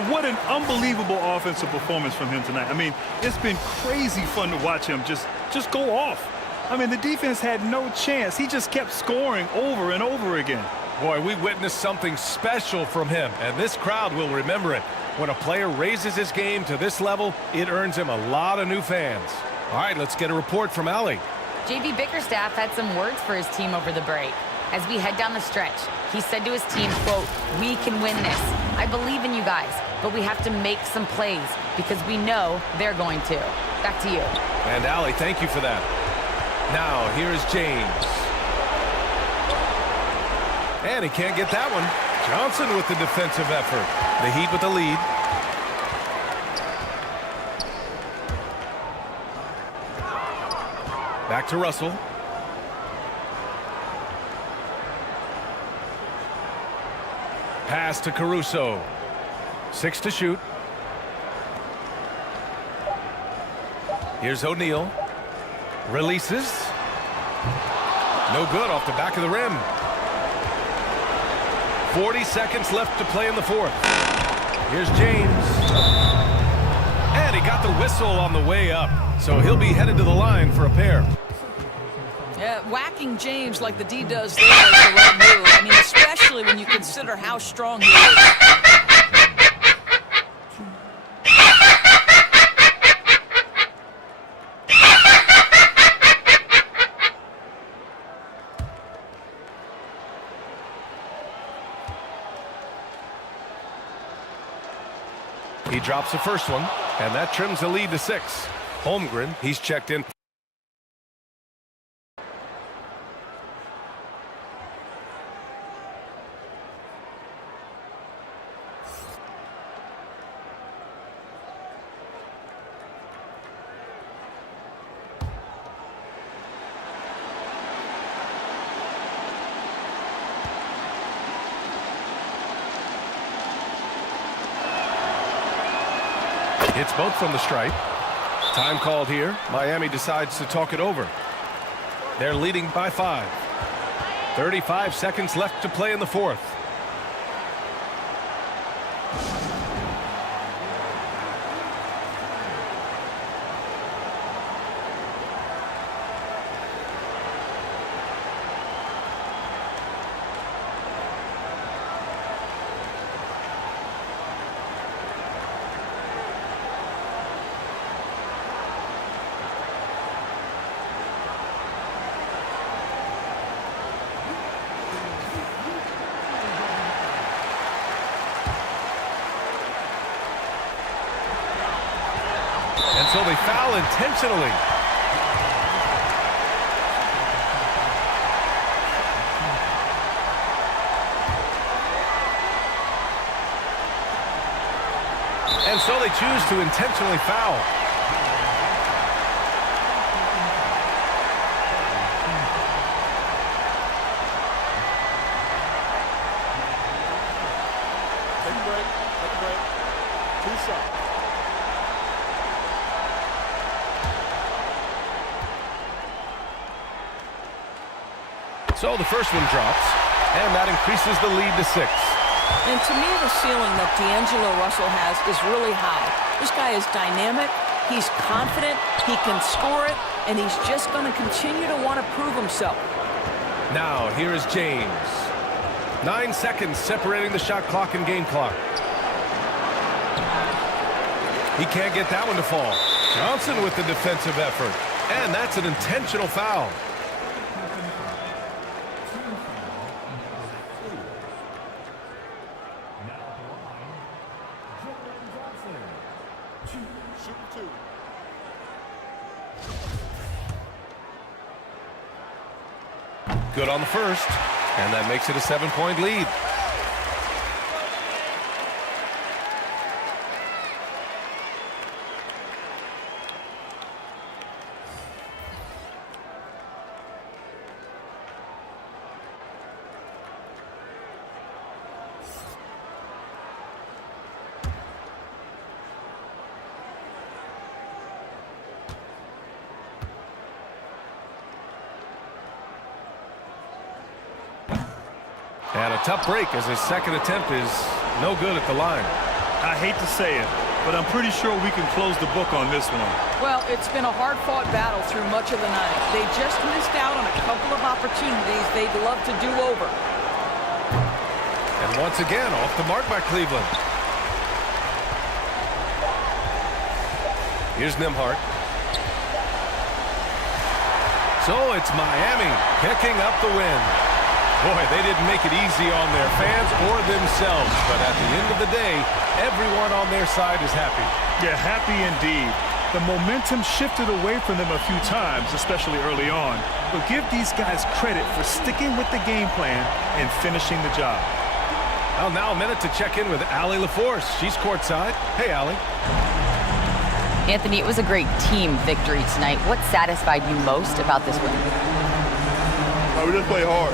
What an unbelievable offensive performance from him tonight. I mean, it's been crazy fun to watch him just go off. I mean, the defense had no chance. He just kept scoring over and over again. Boy, we witnessed something special from him, and this crowd will remember it. When a player raises his game to this level, it earns him a lot of new fans. All right, let's get a report from Allie. JB Bickerstaff had some words for his team over the break. As we head down the stretch, he said to his team, quote, "We can win this. I believe in you guys, but we have to make some plays because we know they're going to." Back to you. And Allie, thank you for that. Now, here is James. And he can't get that one. Johnson with the defensive effort. The Heat with the lead. Back to Russell. Pass to Caruso. 6 to shoot. Here's O'Neal. Releases. No good off the back of the rim. 40 seconds left to play in the fourth. Here's James. And he got the whistle on the way up. So he'll be headed to the line for a pair. Yeah, whacking James like the D does there is the right move. I mean, especially when you consider how strong he is. He drops the first one, and that trims the lead to 6. Holmgren, he's checked in. It's both from the stripe. Time called here. Miami decides to talk it over. They're leading by 5. 35 seconds left to play in the fourth. And so they foul intentionally. And so they choose to intentionally foul. So the first one drops, and that increases the lead to 6. And to me, the ceiling that D'Angelo Russell has is really high. This guy is dynamic, he's confident, he can score it, and he's just going to continue to want to prove himself. Now, here is James. 9 seconds separating the shot clock and game clock. He can't get that one to fall. Johnson with the defensive effort. And that's an intentional foul. Good on the first, and that makes it a 7-point lead. And a tough break as his second attempt is no good at the line. I hate to say it, but I'm pretty sure we can close the book on this one. Well, it's been a hard-fought battle through much of the night. They just missed out on a couple of opportunities they'd love to do over. And once again, off the mark by Cleveland. Here's Nembhard. So it's Miami picking up the win. Boy, they didn't make it easy on their fans or themselves, but at the end of the day, everyone on their side is happy. Yeah, happy indeed. The momentum shifted away from them a few times, especially early on. But give these guys credit for sticking with the game plan and finishing the job. Well, now a minute to check in with Allie LaForce. She's courtside. Hey, Allie. Anthony, it was a great team victory tonight. What satisfied you most about this win? We just played hard.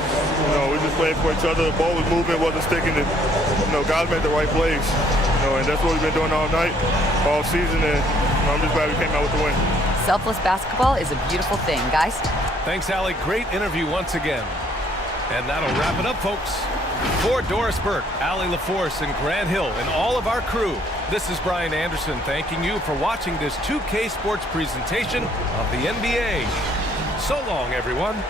We just played for each other. The ball was moving, wasn't sticking. Guys made the right plays. And that's what we've been doing all night, all season. And I'm just glad we came out with the win. Selfless basketball is a beautiful thing, guys. Thanks, Allie. Great interview once again. And that'll wrap it up, folks. For Doris Burke, Allie LaForce, and Grant Hill, and all of our crew, this is Brian Anderson thanking you for watching this 2K Sports presentation of the NBA. So long, everyone.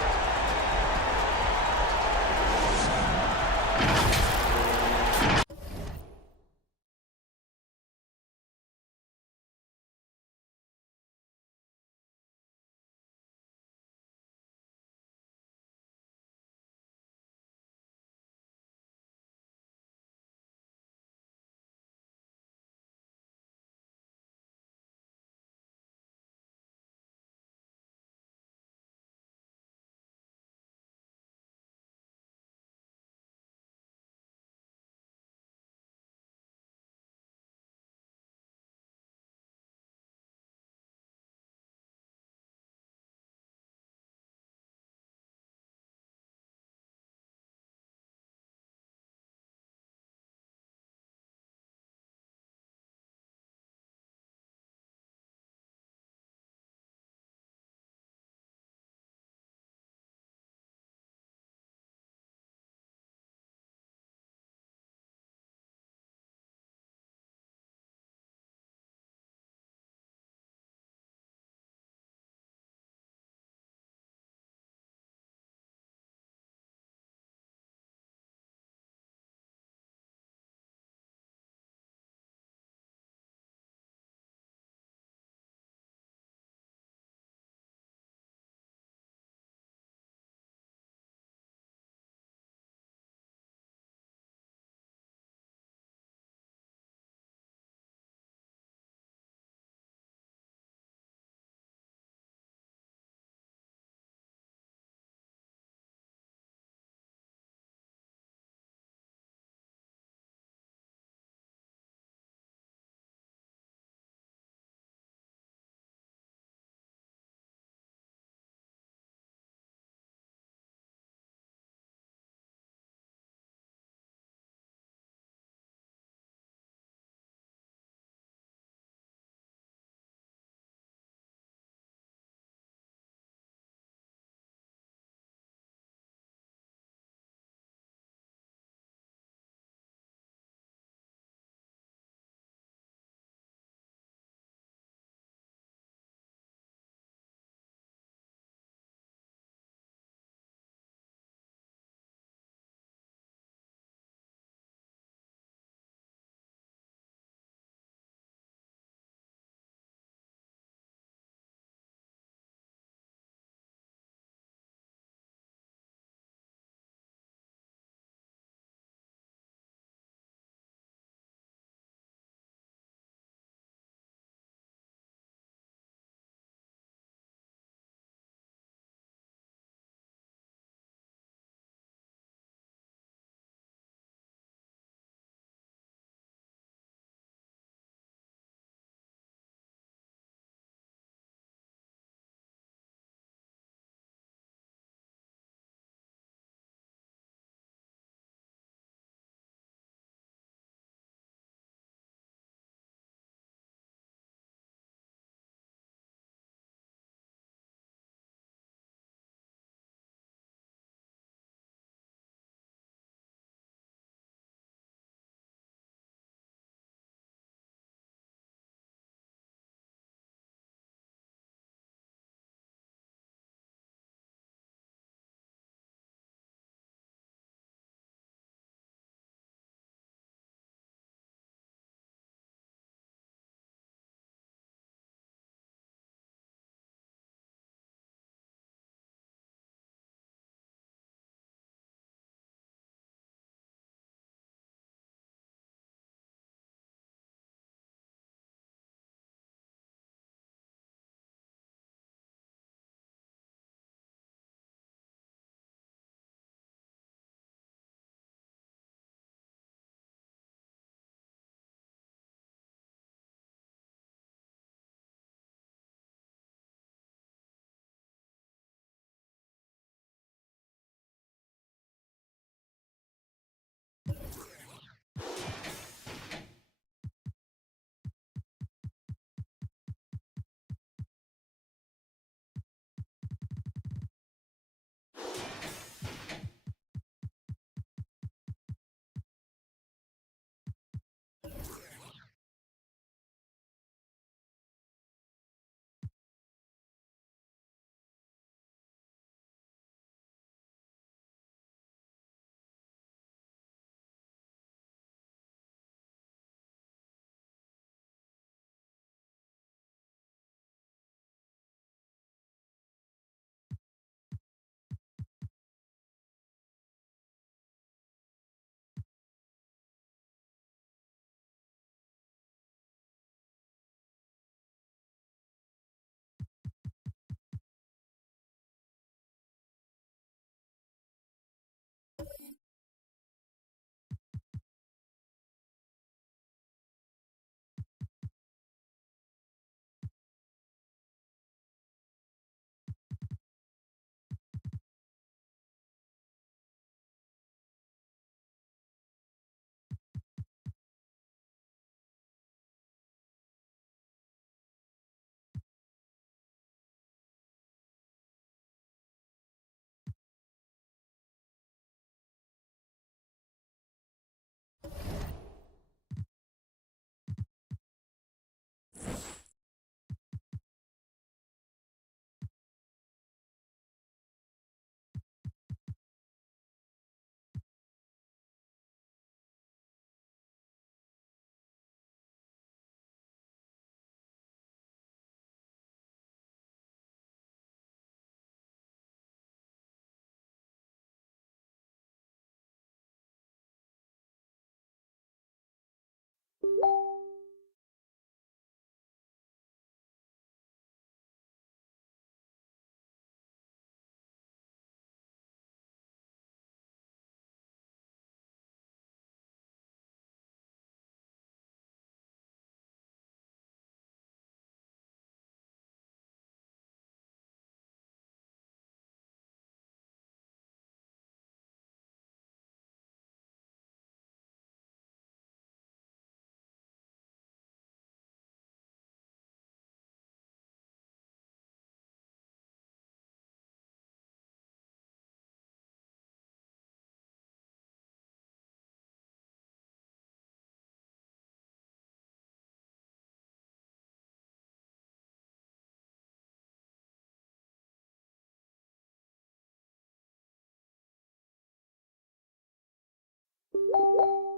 Bye.